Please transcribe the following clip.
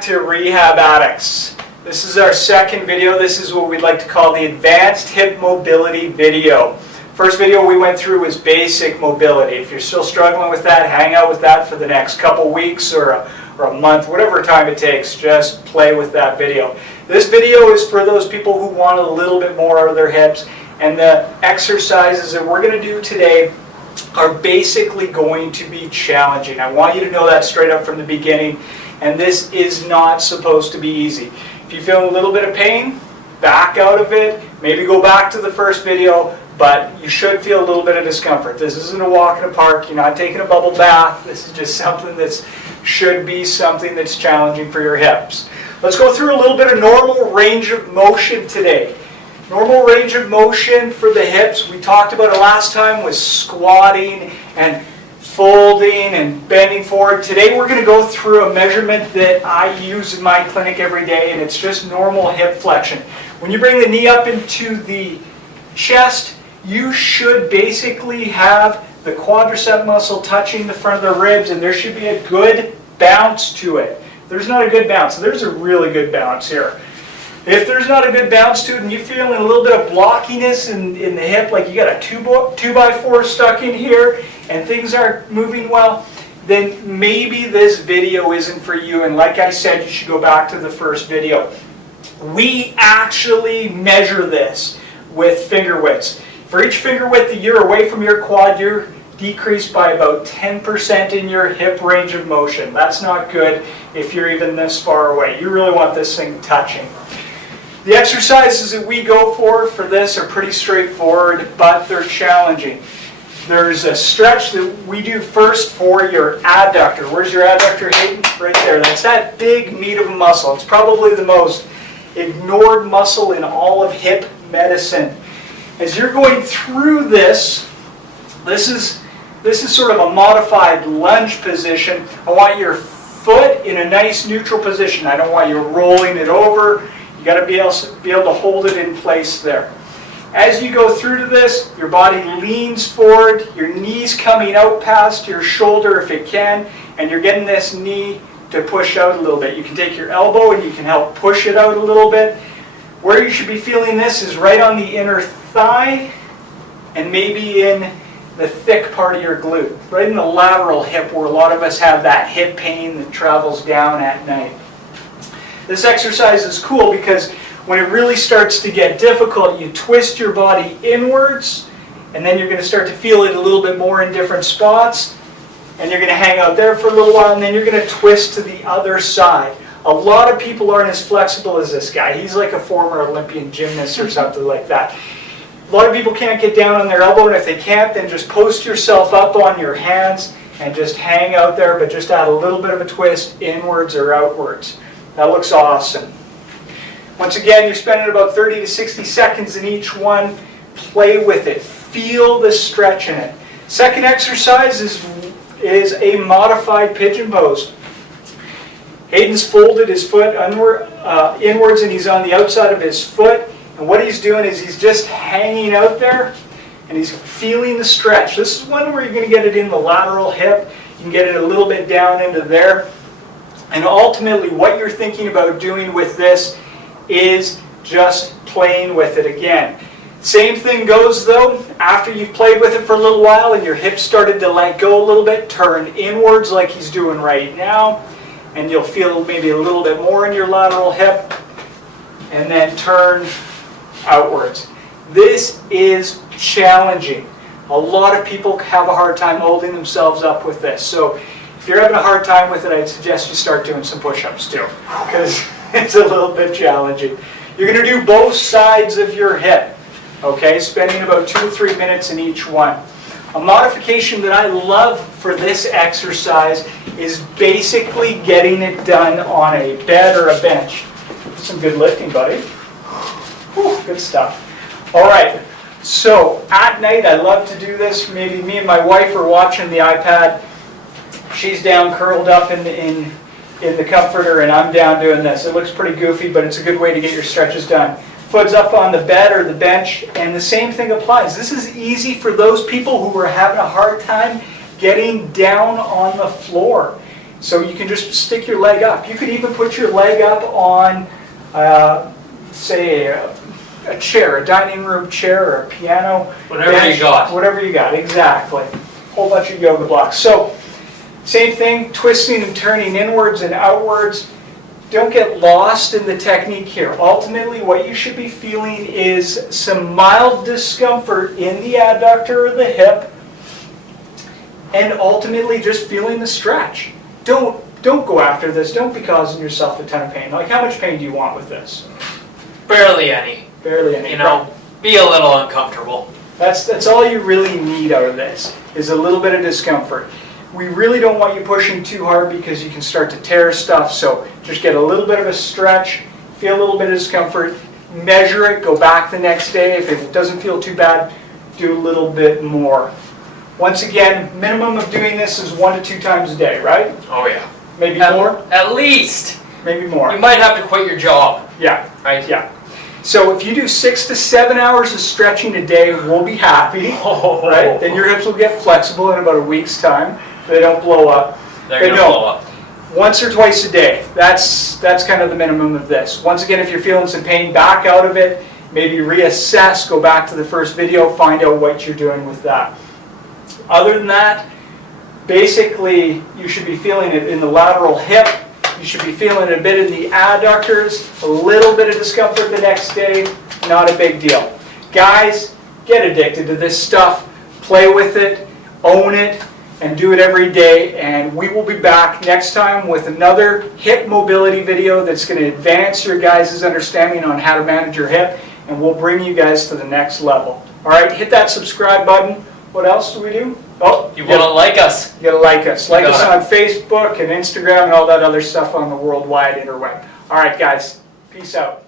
back to Rehab Addicts. This is our second video. This is what we'd like to call the advanced hip mobility video. First video we went through was basic mobility. If you're still struggling with that, hang out with that for the next couple weeks or a month, whatever time it takes. Just play with that video. This video is for those people who want a little bit more out of their hips, and the exercises that we're going to do today are basically going to be challenging. I want you to know that straight up from the beginning, and this is not supposed to be easy. If you feel a little bit of pain, back out of it, maybe go back to the first video, but you should feel a little bit of discomfort. This isn't a walk in a park, you're not taking a bubble bath, this is just something that should be something that's challenging for your hips. Let's go through a little bit of normal range of motion today. Normal range of motion for the hips, we talked about it last time, was squatting and folding and bending forward. Today we're going to go through a measurement that I use in my clinic every day, and it's just normal hip flexion. When you bring the knee up into the chest, you should basically have the quadricep muscle touching the front of the ribs, and there should be a good bounce to it. There's not a good bounce. There's a really good bounce here. If there's not a good bounce to it and you're feeling a little bit of blockiness in the hip, like you got a 2x4 stuck in here and things aren't moving well, then maybe this video isn't for you. And like I said, you should go back to the first video. We actually measure this with finger widths. For each finger width that you're away from your quad, you're decreased by about 10% in your hip range of motion. That's not good if you're even this far away. You really want this thing touching. The exercises that we go for this are pretty straightforward, but they're challenging. There's a stretch that we do first for your adductor. Where's your adductor, Hayden? Right there. That's that big meat of a muscle. It's probably the most ignored muscle in all of hip medicine. As you're going through this is sort of a modified lunge position. I want your foot in a nice neutral position. I don't want you rolling it over. You got to be able to hold it in place there. As you go through to this, your body leans forward, your knee's coming out past your shoulder if it can, and you're getting this knee to push out a little bit. You can take your elbow and you can help push it out a little bit. Where you should be feeling this is right on the inner thigh and maybe in the thick part of your glute, right in the lateral hip where a lot of us have that hip pain that travels down at night. This exercise is cool because when it really starts to get difficult, you twist your body inwards, and then you're going to start to feel it a little bit more in different spots, and you're going to hang out there for a little while, and then you're going to twist to the other side. A lot of people aren't as flexible as this guy. He's like a former Olympian gymnast or something like that. A lot of people can't get down on their elbow, and if they can't, then just post yourself up on your hands and just hang out there, but just add a little bit of a twist inwards or outwards. That looks awesome. Once again, you're spending about 30 to 60 seconds in each one. Play with it. Feel the stretch in it. Second exercise is a modified pigeon pose. Hayden's folded his foot inwards, and he's on the outside of his foot. And what he's doing is he's just hanging out there, and he's feeling the stretch. This is one where you're going to get it in the lateral hip. You can get it a little bit down into there. And ultimately, what you're thinking about doing with this is just playing with it again. Same thing goes, though, after you've played with it for a little while and your hips started to let go a little bit, turn inwards like he's doing right now, and you'll feel maybe a little bit more in your lateral hip, and then turn outwards. This is challenging. A lot of people have a hard time holding themselves up with this. So if you're having a hard time with it, I'd suggest you start doing some push-ups too, because it's a little bit challenging. You're going to do both sides of your hip, okay, spending about 2 to 3 minutes in each one. A modification that I love for this exercise is basically getting it done on a bed or a bench. Some good lifting, buddy. Whew, good stuff. All right, so at night I love to do this. Maybe me and my wife are watching the iPad. She's down curled up in the comforter, and I'm down doing this. It looks pretty goofy, but it's a good way to get your stretches done. Foot's up on the bed or the bench, and the same thing applies. This is easy for those people who are having a hard time getting down on the floor. So you can just stick your leg up. You could even put your leg up on, say, a chair, a dining room chair or a piano. Whatever bench, you got. Whatever you got, exactly. Whole bunch of yoga blocks. So, same thing, twisting and turning inwards and outwards. Don't get lost in the technique here. Ultimately, what you should be feeling is some mild discomfort in the adductor or the hip, and ultimately just feeling the stretch. Don't go after this. Don't be causing yourself a ton of pain. Like, how much pain do you want with this? Barely any. Barely any. You know, be a little uncomfortable. That's all you really need out of this, is a little bit of discomfort. We really don't want you pushing too hard because you can start to tear stuff, so just get a little bit of a stretch, feel a little bit of discomfort, measure it, go back the next day. If it doesn't feel too bad, do a little bit more. Once again, minimum of doing this is 1 to 2 times a day, right? Oh yeah. Maybe more? At least. Maybe more. You might have to quit your job. Yeah. Right? Yeah. So if you do 6 to 7 hours of stretching a day, we'll be happy, right? Then your hips will get flexible in about a week's time. They don't blow up. They're going to blow up. Once or twice a day. That's kind of the minimum of this. Once again, if you're feeling some pain, back out of it. Maybe reassess, go back to the first video, find out what you're doing with that. Other than that, basically, you should be feeling it in the lateral hip. You should be feeling it a bit in the adductors, a little bit of discomfort the next day, not a big deal. Guys, get addicted to this stuff, play with it, own it, and do it every day. And we will be back next time with another hip mobility video that's going to advance your guys' understanding on how to manage your hip, and we'll bring you guys to the next level. All right, hit that subscribe button. What else do we do? Oh, you want to like us. You gotta like us. Like us on Facebook and Instagram and all that other stuff on the worldwide interweb. All right, guys. Peace out.